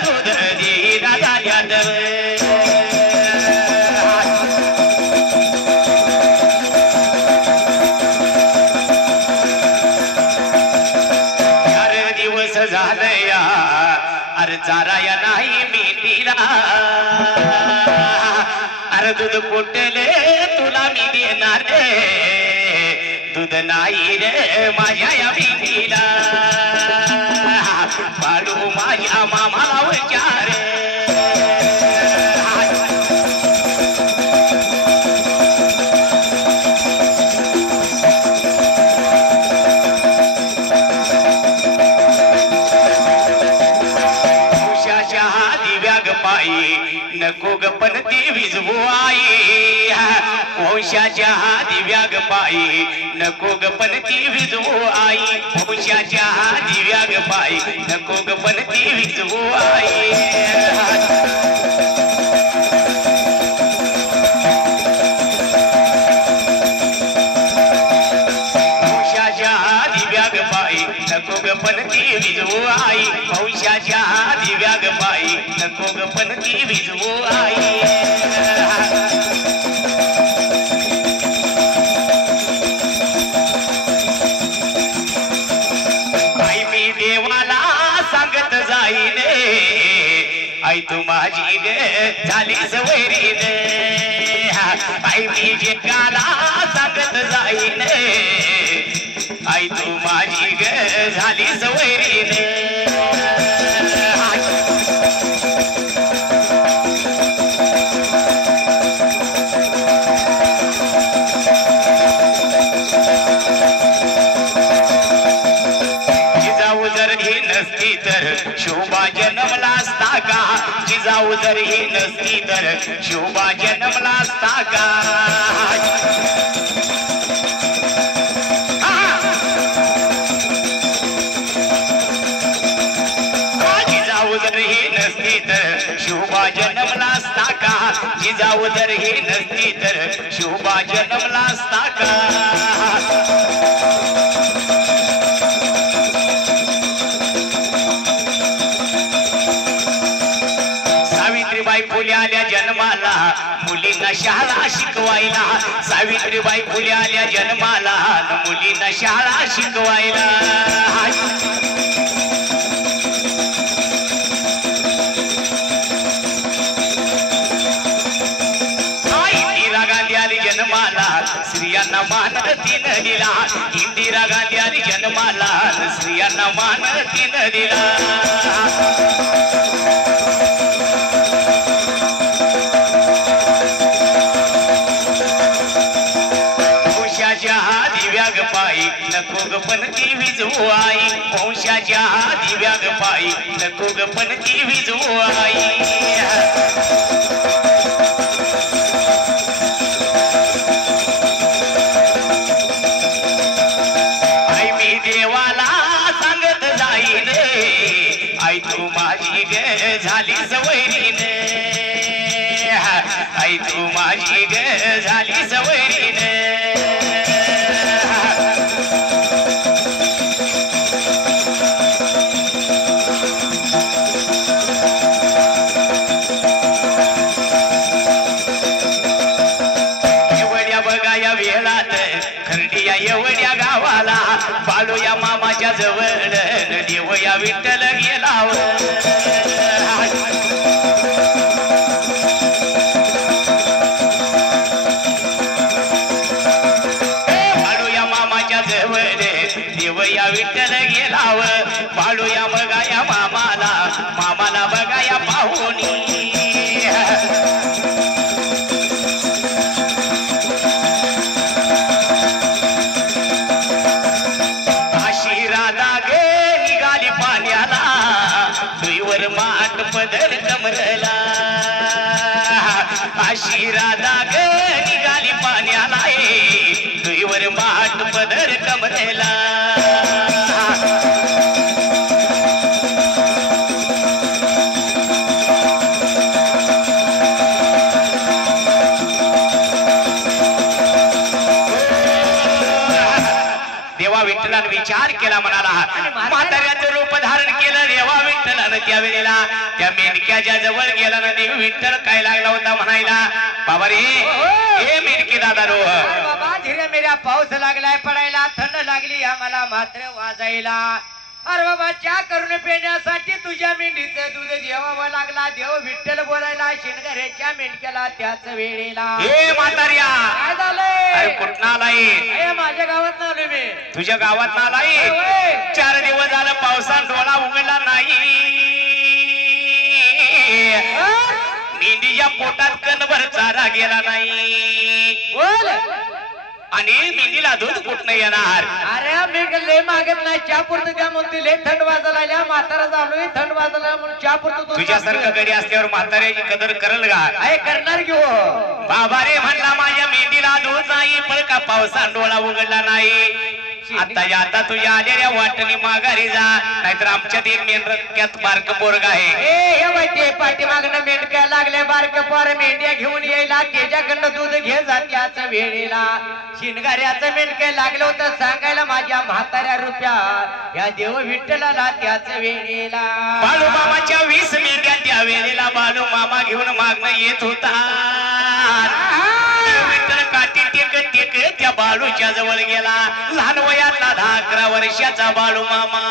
दूध देईना झाल्यात झालया अरे चाराया नाही मेंढीला अरे दूध कुठले तुला मी देणार रे दूध नाही रे माझ्या या मेंढीला बाळू माझ्या मामाला विचार नको गपन ती विजवू आई वंशाच्या दिव्याग पायी नको गपन ती विजवू आई वंशाच्या दिव्याग पायी नको गपन ती विजवू आई नको गपन ती विजवू आई वंशाच्या दिव्याग पायी नको ग पणती विजवू आई मी देवाला सांगत जाईने आई तू माझी ग झाली सवैरी रे आई मी जगाला सांगत जाईने आई तू माझी ग झाली सवैरी रे शोभा जन्मला असता का जिजाऊ जर ही नसती तर शोभा जन्मला असता का जिजाऊ जर ही नसती तर शोभा जन्मला असता का जिजाऊ जर ही नसती तर शोभा जन्मला असता का सावित्रीबाई फुले आल्या जन्माला मुलींना शाळा शिकवायला सावित्रीबाई फुले आल्या जन्माला मुलींना शाळा शिकवायला इंदिरा गांधी आली जन्माला स्त्रियांना मान तिनं दिला इंदिरा गांधी आली जन्माला स्त्रियांना मान तिनं दिला दिव्याग पायी नको ग पणती विजवू आई वंशाच्या दिव्याग पायी नको ग पणती विजवू आई आई मी देवाला सांगत जाईन आई तू माझी ग झाली सवैरीने आई तू माझी ग झाली सवैरीने एवढ्या गावाला बाळू या मामाच्या जवळ देव या विठ्ठल गेला बाळू या मामाच्या जवळ देव या विठ्ठल गेला बाळू या बघा या मामाला बघा या पाहुणी पदर कमरला अशी राधा ग निघाली पाण्याला तुईवर माठ पदर कमरेला देवा विठ्ठलानं विचार केला म्हणाला म्हाताऱ्याचं रूप धारण केलं देवा विठ्ठलानं त्या वेळेला त्या मेंढक्याच्या जवळ गेला ना देव विठ्ठल काय लागला होता म्हणायला बाबा रे हे मेंढके दादा रो बाबा धीरे मेऱ्या पाऊस लागलाय पडायला थंड लागली आम्हाला मात्र वाजायला अरे बाबा चहा करून पिण्यासाठी तुझ्या मेंढीचं दूध देवावं लागला देव विठ्ठल बोलायला शिनगऱ्याच्या मेंढक्याला त्याच वेळेला हे म्हाताऱ्या काय झालंय अरे कुठं आलाय माझ्या गावात आलोय मी तुझ्या गावात आलाय 4 दिवस झालं पावसात डोळा उघडला नाही मेंढीच्या पोटात कणभर चारा गेला नाही बोल आणि मेंढीला दूध कुठं येणार अरे मी लय मागत नाही चहा पुरतं त्या म्हणते लय थंड वाजायला म्हातारा झालोय थंड वाजायला म्हणून चहा पुरतं तुझ्यासारखं गडी असल्यावर म्हाताऱ्याची कदर करल का अरे करणार की हो बाबा रे म्हणला माझ्या मेंढीला दूध नाही पण का पावसात डोळा उघडला नाही आता तुझ्या आलेल्या वाटणी माघारी जा नाहीतर आमच्यात एक मेंढक्यात बारक पोरग आहे हे पाठी मागणं मेंढक्या लागल्या बारक पार मेंढ्या घेऊन यायला त्याच्याकडनं दूध घे जात्याच वेळेला शिनगाऱ्याचं मेंढकं लागलं होतं सांगायला माझ्या म्हाताऱ्या रुपया या देव विठ्ठलाला त्याच वेळेला बाळू मामाच्या 20 मेंढ्या त्या वेळेला बाळू मामा घेऊन मागणं येत होता विठ्ठल काठी टेकत टेकत त्या बाळूच्या जवळ गेला लहान वयातला 10-11 वर्षाचा बाळू मामा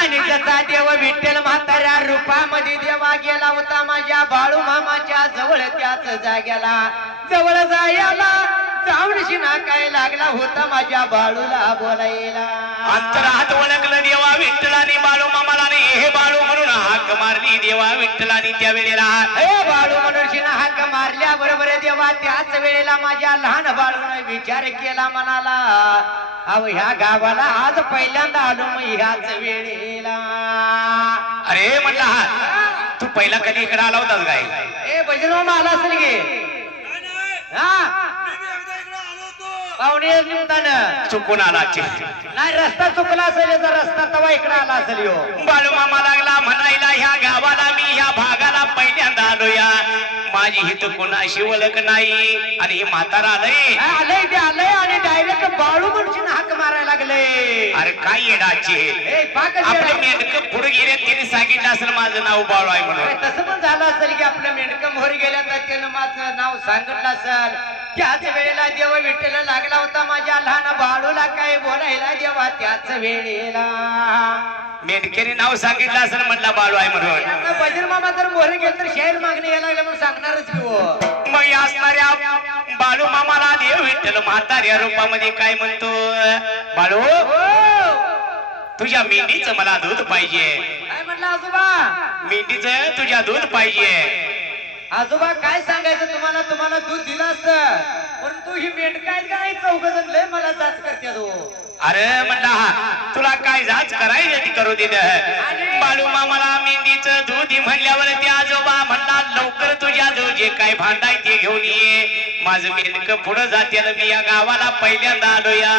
आणि जसा देव विठ्ठल म्हाताऱ्या रूपामध्ये देवा गेला होता माझ्या बाळू मामाच्या जवळ त्याच जाग्याला जवळ जायला जाऊनशी ना काय लागला होता माझ्या बाळूला बोलायला अंतरात ओळखलं देवा विठ्ठलाने बाळू मामाला हे बाळू म्हणून हाक मारली देवा विठ्ठलाने त्या वेळेला हे बाळू म्हणून हाक मारल्या बरोबर देवा त्याच वेळेला माझ्या लहान बाळूने विचार केला मनाला अहो ह्या गावाला आज पहिल्यांदा आलो मग ह्याच वेळेला अरे म्हणला तू पहिला कधी इकडे आला होतास काय ए बजरंग आला असेल गे हा पाहुणे निमतानं चुकून आला नाही रस्ता चुकला असेल याचा रस्ता तवा इकडे आला असेल यो बाळू मामा लागला म्हणायला ह्या गावाला मी ह्या भागाला पहिल्यांदा आलो या माझी हित कोणाशी ओळख नाही आणि हे म्हातारा आलंय ते आलंय आणि डायरेक्ट बाळू म्हणून हाक मारायला लागले अरे काय येडाचे आपलं मेंढक पुढे गेले त्यांनी सांगितलं असेल माझं नाव बाळू आहे म्हणून तसं पण झालं असेल की आपलं मेंढक मोहर गेल्या तर त्यानं माझं नाव सांगितलं असेल त्याच वेळेला देव विठ्ठल लागला होता माझ्या लहान बाळूला काय बोलायला देवा त्याच वेळेला मेंढक्याने नाव सांगितलं असेल म्हटला बाळू आहे म्हणून बजर मामा जर मोहर गेल तर शहर मागणी यायला लागलं म्हणून सांगणारच की मग असणाऱ्या बाळू मामाला देव विठ्ठल म्हाताऱ्या रूपामध्ये काय म्हणतो बाळू तुझ्या मेंढीचं मला दूध पाहिजे काय म्हटलं आजोबा मेंढीचं तुझ्या दूध पाहिजे आजोबा काय सांगायचं तुम्हाला दूध दिलं असतं परंतु ही मेंढ काय काय चौघजण लय मला जाच करते तो अरे म्हणला तुला काय जाच करायची करू दिलं बाळू मामाला मेंढीचं दूध म्हणल्यावर ते आजोबा म्हणला लवकर तुझ्या जो जे काय भांडाय ते घेऊन ये माझं मेंढक पुढं जाते मी या गावाला पहिल्यांदा आलो या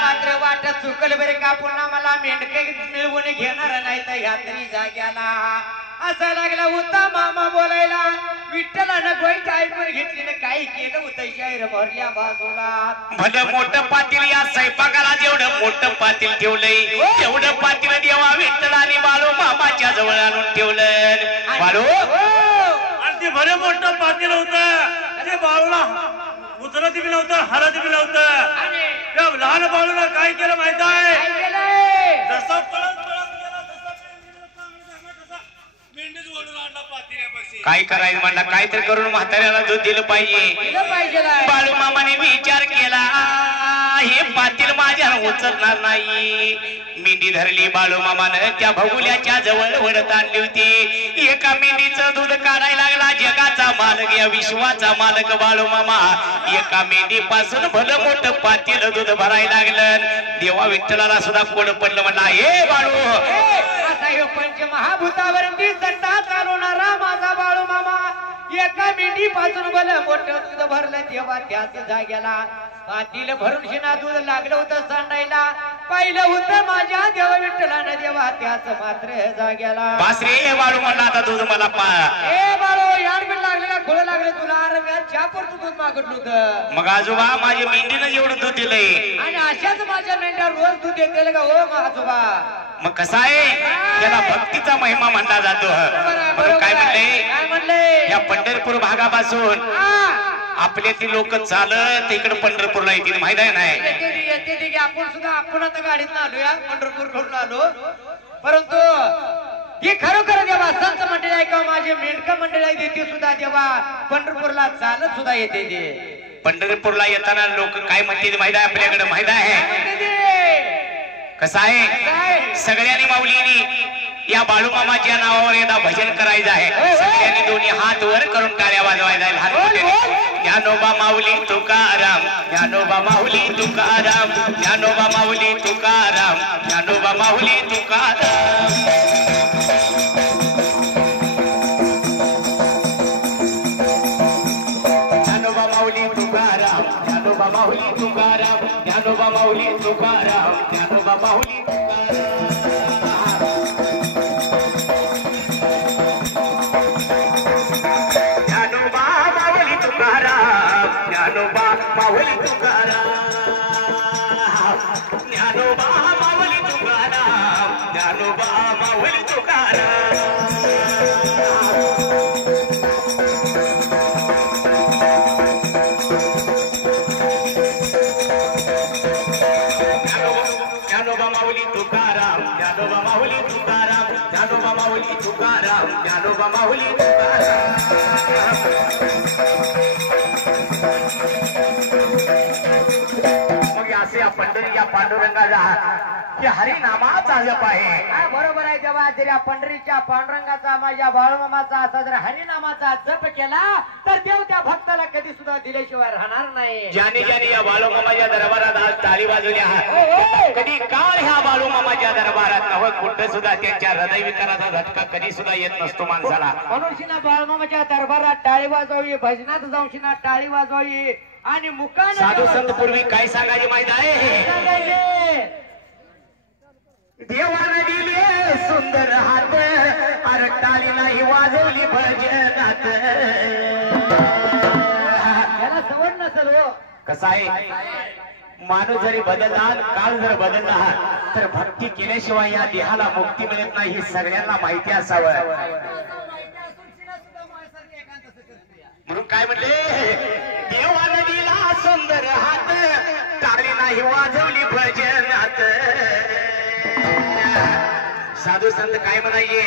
मात्र वाटत चुकल बरे का पुन्हा मला मेंढक मिळवून घेणार नाही तर ह्या तरी जाग्याला असा लागला होता मामा बोलायला विठ्ठलानं गोष्ट ऐकून घेतली ना काही केलं होतं शाहीर भरल्या बाजूला भलं मोठं पातील या स्वयंपाकाला जेवढं मोठं पातील ठेवलंय तेवढं पातील देवा विठ्ठलाने बाळू मामाच्या जवळ आणून ठेवलं बाळू आणि ते भले मोठं पातेल होतं ते बाळूला उचलत बी नव्हतं हलत बी नव्हतं त्या लहान बाळूला काय केलं माहित आहे जसा पळत गेला तसा मेंढीच ओढून आणला पातेल्यापाशी काय करायचं म्हणला काहीतरी करून म्हाताऱ्याला दूध दिलं पाहिजे बाळू मामाने विचार केला हे पातील माझ्या उचलणार नाही मेंढी धरली बाळू मामानं त्या भगुल्याच्या जवळ वडत आणली होती एका मेंढीचं दूध काढायला लागला जगाचा मालक या विश्वाचा मालक बाळू मामा एका मेंढी पासून भलं मोठं पातील दूध भरायला लागलं देवा विठ्ठलाला सुद्धा कोड पडलं म्हणला हे बाळू पंचमहाभूतावरती सत्ता चालवणारा माझा बाळू मामा एका मेंढी पासून भलं मोठं दूध भरलं तेव्हा त्याच जाग्याला पातील भरून शिना दूध लागलं होतं सांडायला पाहिलं होतं माझ्या देवा विठ्ठलानं देवा त्याच मात्र जाग्याला बासरे बाळू म्हणला आता दूध मला ए बाळू यार बिल लागलेला खोळ लागले तुला अरे चहा परतू दूध मागतलं होतं मग आजोबा माझ्या मेंढीनं एवढं दूध दिलंय आणि अशाच माझ्या मेंढ्या रोज दूध देते का हो आजोबा मग कसा आहे त्याला भक्तीचा महिमा म्हणला जातो म्हणून काय म्हणले या पंढरपूर भागापासून आपले ती लोक चालत इकडे पंढरपूरला येतील माहित आहे नाही आपण आता गाडीत आलो या पंढरपूर कडून आलो परंतु हे खरोखर देवा संत मंडळी आहे का माझे मेंढक मंडळी आहे ते सुद्धा देवा पंढरपूरला चालत सुद्धा येते ते पंढरपूरला येताना लोक काय म्हणते माहित आहे आपल्याकडे माहित आहे कसं आहे सगळ्यांनी माऊलीनी या बाळू मामाच्या नावावर एकदा भजन करायचं आहे सगळ्यांनी दोन्ही हात वर करून टाळ्या वाजवायचा ज्ञानोबा माऊली तुकाराम ज्ञानोबा माऊली तुकाराम ज्ञानोबा माऊली तुकाराम ज्ञानोबा माऊली तुकाराम ज्ञानोबा माऊली तुकाराम ज्ञानोबा माऊली तुकाराम ज्ञानोबा माऊली तुकाराम ज्ञानोबा माऊली तुकाराम माऊली तुकाराम मग असे या पंढरी या पांडुरंगाला की हरिनामाचा जप आहे. बरोबर आहे. जेव्हा जर या पंढरीच्या पांडुरंगाचा माझ्या बाळूमामाचा असा जर हरिनामाचा जप केला तर देव त्या भक्ताला कधी सुद्धा दिल्याशिवाय राहणार नाही. ज्याने ज्याने या बाळूमामाच्या दरबारात आज टाळी वाजवल्या कधी काळ ह्या बाळूमामाच्या दरबारात नवत कुठं सुद्धा त्यांच्या हृदय विकाराचा झटका कधी सुद्धा येत नसतो माणसाला. म्हणून शिना बाळूमामाच्या दरबारात टाळी वाजवावी, भजनात जाऊन शिना टाळी वाजवावी आणि मुकान साधू संत पूर्वी काय सांगायचे माहित आहे. देवाने दिले सुंदर हात अरे टाळी नाही वाजवली भजनात. याला सवड नसेल हो. कसं आहे माणूस जरी बदलला काळ जर बदलला तर भक्ती केल्याशिवाय या देहाला मुक्ती मिळत नाही ही सगळ्यांना माहिती असावं. म्हणून काय म्हणले देवाने दिला सुंदर हात टाळी नाही वाजवली भजनात. साधू संत काय म्हणायचे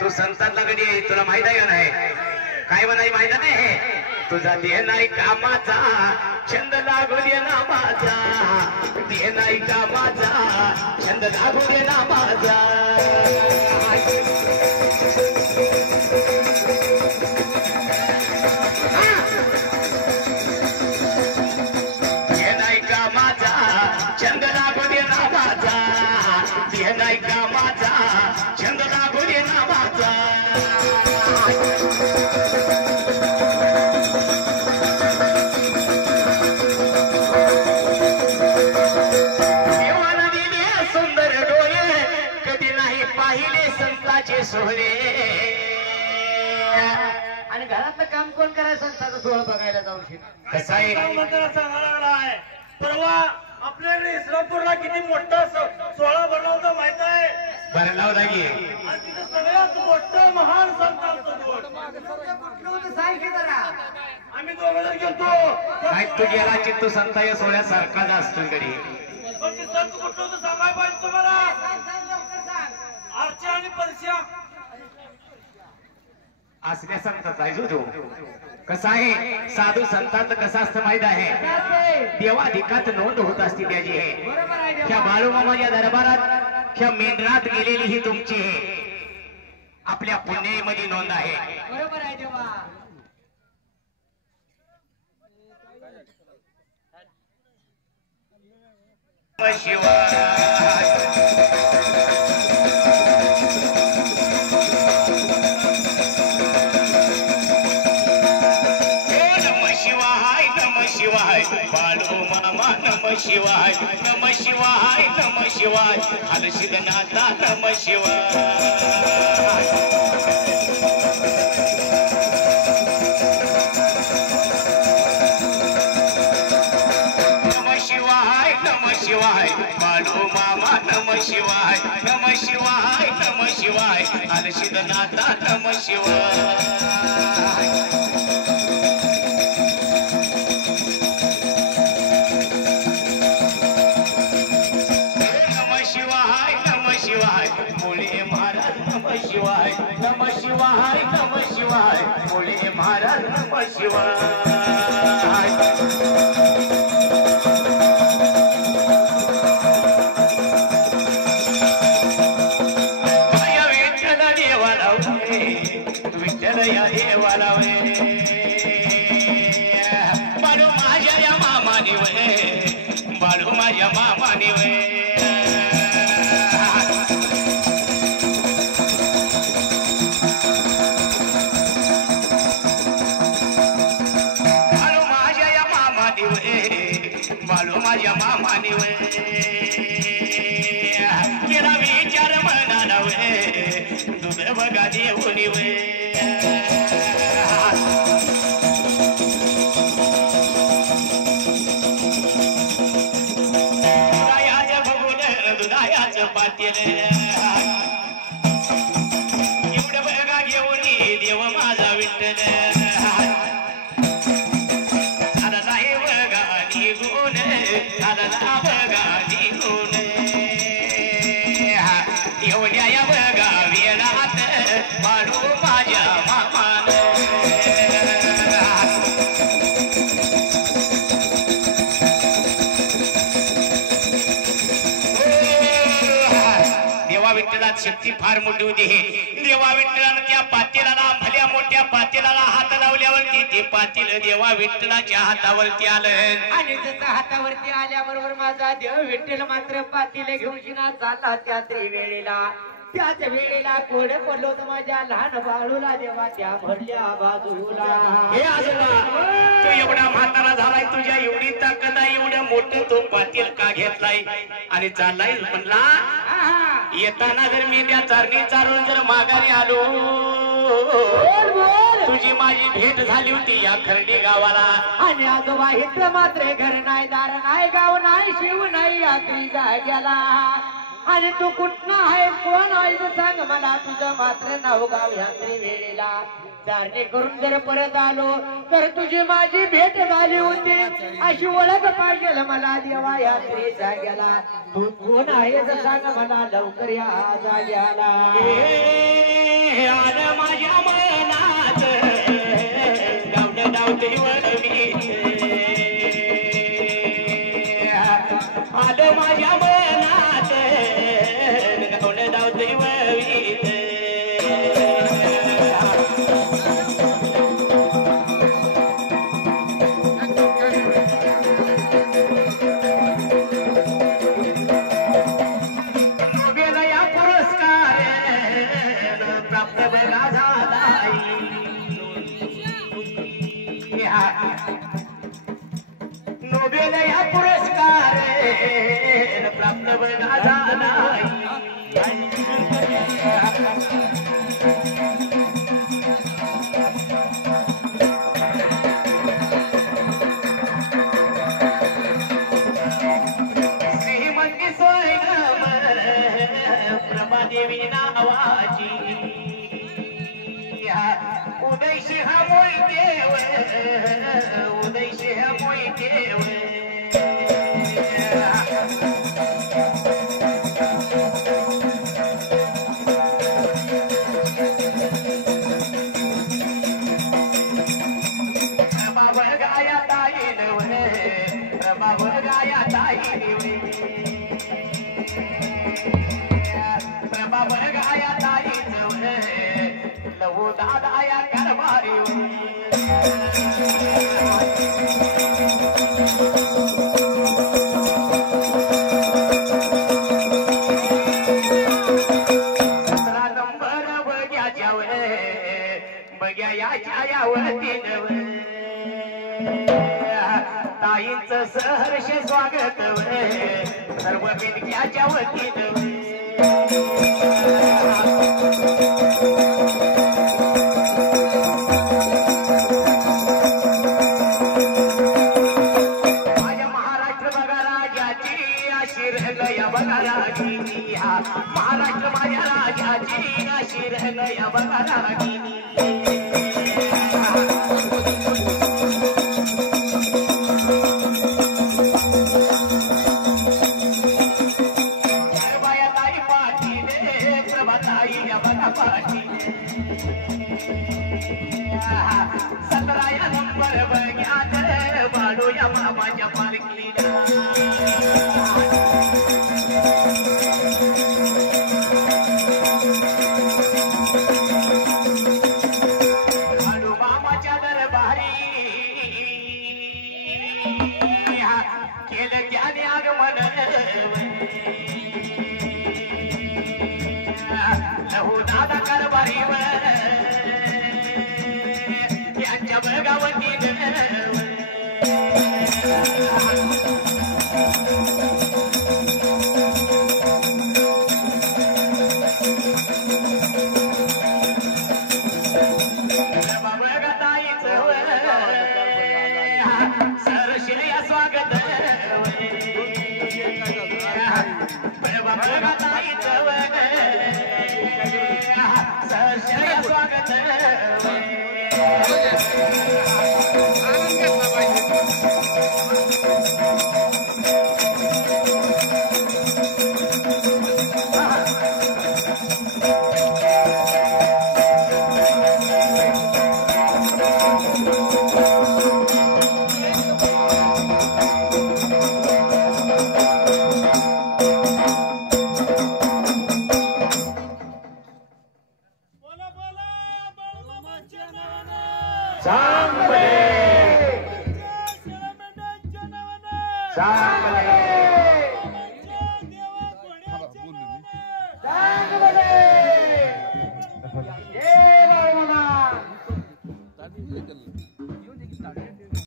तू संतांना कधी तुला माहित आहे का नाही काय म्हणाय माहित नाही. तुझा देह नाही कामाचा छंद लागू दे ना माझा, देह नाही कामाचा छंद लागू दे ना माझा. देह नाही कामाचा छंद लागू दे ना माझा, देह नाही कामाचा छंद लागू दे ना माझा. देवाला दिले सुंदर डोळे कधी नाही पाहिले संताचे सोहळे. आणि घरातलं काम कोण करायचं संताचं सोहळा बघायला जाऊ शकतो. कसं आहे मंदिरात सांगायला लागला आहे. परवा आपल्याकडे इस्लामपूरला किती मोठा सोहळा भरला होता माहित आहे. भरला होता की आणि तिथे सगळ्यात मोठं महान संत सांग की जरा. आम्ही दोघं गेलतो. काय तू गेला चित्तू संत या सोहळ्यासारखाच असतो कडे. पण ते संत कुठलं होतं सांगायला पाहिजे तुम्हाला. आरच्या आणि परश्या असल्या संताचा आहे जो तो. कसं आहे साधू संतांचं कसं असतं माहित आहे देवाधिकात नोंद होत असते त्याची आहे. त्या बाळूमामाच्या दरबारात त्या मेंढरात गेलेली ही तुमची आपल्या पुण्यामध्ये नोंद आहे. बरोबर आहे देवा. शिवाय बाळू मामा नम शिवाय नम शिवाय नम शिवाय हलशिदनाथा नम शिवाय. नम शिवाय बाळू मामा नम शिवाय नम शिवाय नम शिवाय हलशिदनाथा नम शिवाय. मुळे महाराज नम शिवाय नम शिवाय नम शिवाय मुळे महाराज नम शिवाय. विठ्ठल देवाला विठ्ठल या देवाला बाळू माझ्या या मामानी वे बाळू माझ्या मामानी वे. बाळू माझ्या मामाने वे केला विचार म्हणाला वे दूध बघा देऊनी वे. दुधायाचं बघून दुधायाचं पातेल एवढं बघा घेऊन देव माझा विठ्ठल. एवढ्या या बघा वेळात बाळू फार मोठी होती. देवा विठ्ठलानं त्या पातेल्याला भल्या मोठ्या पातेल्याला हात लावल्यावरती ते पातेल देवा विठ्ठलाच्या हातावरती आलं. आणि जसं हातावरती आल्याबरोबर माझा देव विठ्ठल मात्र पातेले घेऊन शिना चालला त्याच वेळेला कोड पडलो तर माझ्या लहान बाळूला देवा त्या भरल्या बाजूला. हे आजोबा तू एवढा म्हातारा झालाय, तुझ्या एवढी ताकद आहे, एवढ्या मोठं तो पातेल का घेतलाय आणि चाललाय म्हणला. येताना जर मी त्या चारणी चारून जर माघारी आलो, तुझी माझी भेट झाली होती या खर्डी गावाला. आणि आजोबा इथं मात्र घर नाही, दार नाही, गाव नाही, शिव नाही, यात्री जाग्याला. आणि तू कुठनं आहे, कोण आहे सांग मला, तुझं मात्र नाव गाव यात्री वेळेला. चारणे करून जर परत आलो तर तुझी माझी भेट झाली होती अशी ओळख पाहिजे मला देवा यात्री जाग्याला. तू कोण आहे सांग मला लवकर या जाग्याला. आलं माझ्या मनात गावलं धावते वळवीत, आलं माझ्या मनात गावलं धावते वळवीत. नोबेल या पुरस्कार प्राप्त बघा झालाय. श्रीमंती सोयगम प्रभादेवी नावाची, उदय सिंह मोहिदेव, उदय सिंह मोहिदेव. प्रभावर गाया ताई नवरे, प्रभावर गाया ताई निवरे, प्रभावर गाया ताई नवरे, लहू दादा या कारभारी. सतरा नंबर बग्याच्या बग्या याच्या यावतीन ताईंचं सहर्ष स्वागत सर्व बिनक्याच्या वतीन. माझ्या महाराष्ट्र बघा राजाची आशीर्वाद बघा रागिनी, हा महाराष्ट्र माझ्या राजाची आशीर्वाद बघा रागिनी. बाया ताई पाटील, प्रभाताई बघा पाटील, 17 नंबर बघ्यात बाळू या बाबाच्या पालखीला. बाळू मामाच्या दरबारी केलं ज्ञानी आगमन, लहू दादा कारभारीवर यांच्या बळगावतीन. बळगाताईचं सरशिलिया स्वागत, बळगाताईचं सरशिलिया चांगले चांगले